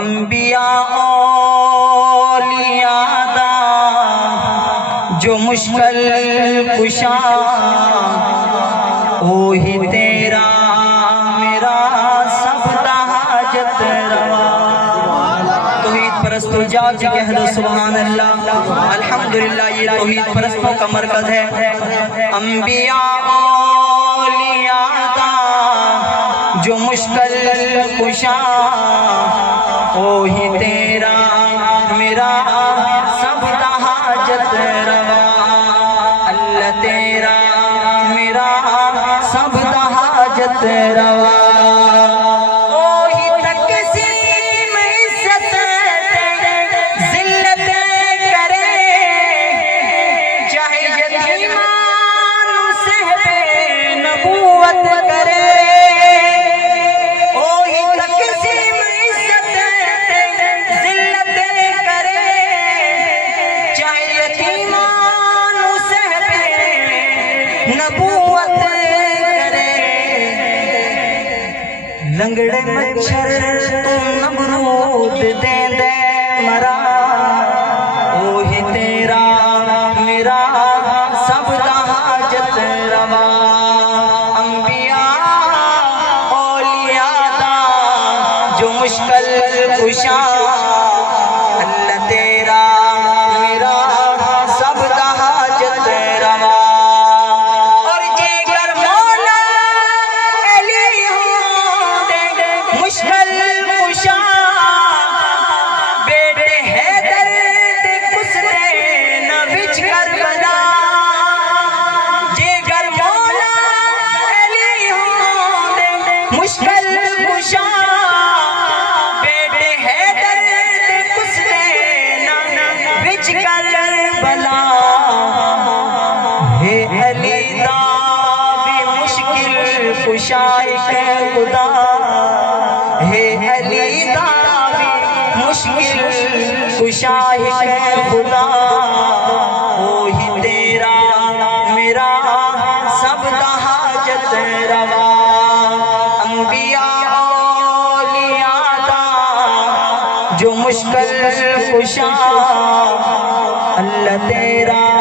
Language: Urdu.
انبیاء اولیاء دا جو مشکل کشا وہی تیرا میرا سب دا حاجت روا توحید پرستو جا کے کہہ دو سبحان اللہ الحمدللہ یہ توحید پرستوں کا مرکز ہے انبیاء اولیاء دا جو مشکل کشا وہی تیرا میرا سب دا حاجت روا اللہ تیرا میرا سب دا حاجت روا وہی تقسیم عزت ذلت کرے چاہے یتیمان صاحب نبوت کرے نبوت کرے لنگڑے مچھر تو نمرود دے دے مرا وہی تیرا میرا سب دا حاجت روا انبیاء اولیاء دا جو مشکل کشا اللہ تیرا میرا سب دا حاجت روا مشکل کشا بیٹے حیدر کس دینا بچ کربلا ہے علی دا بھی مشکل کشا خدا ہے علی دا بھی مشکل کشا خدا وہی تیرا میرا سب دا حاجت روا انبیاء اولیاء دا جو مشکل کشا اللہ تیرا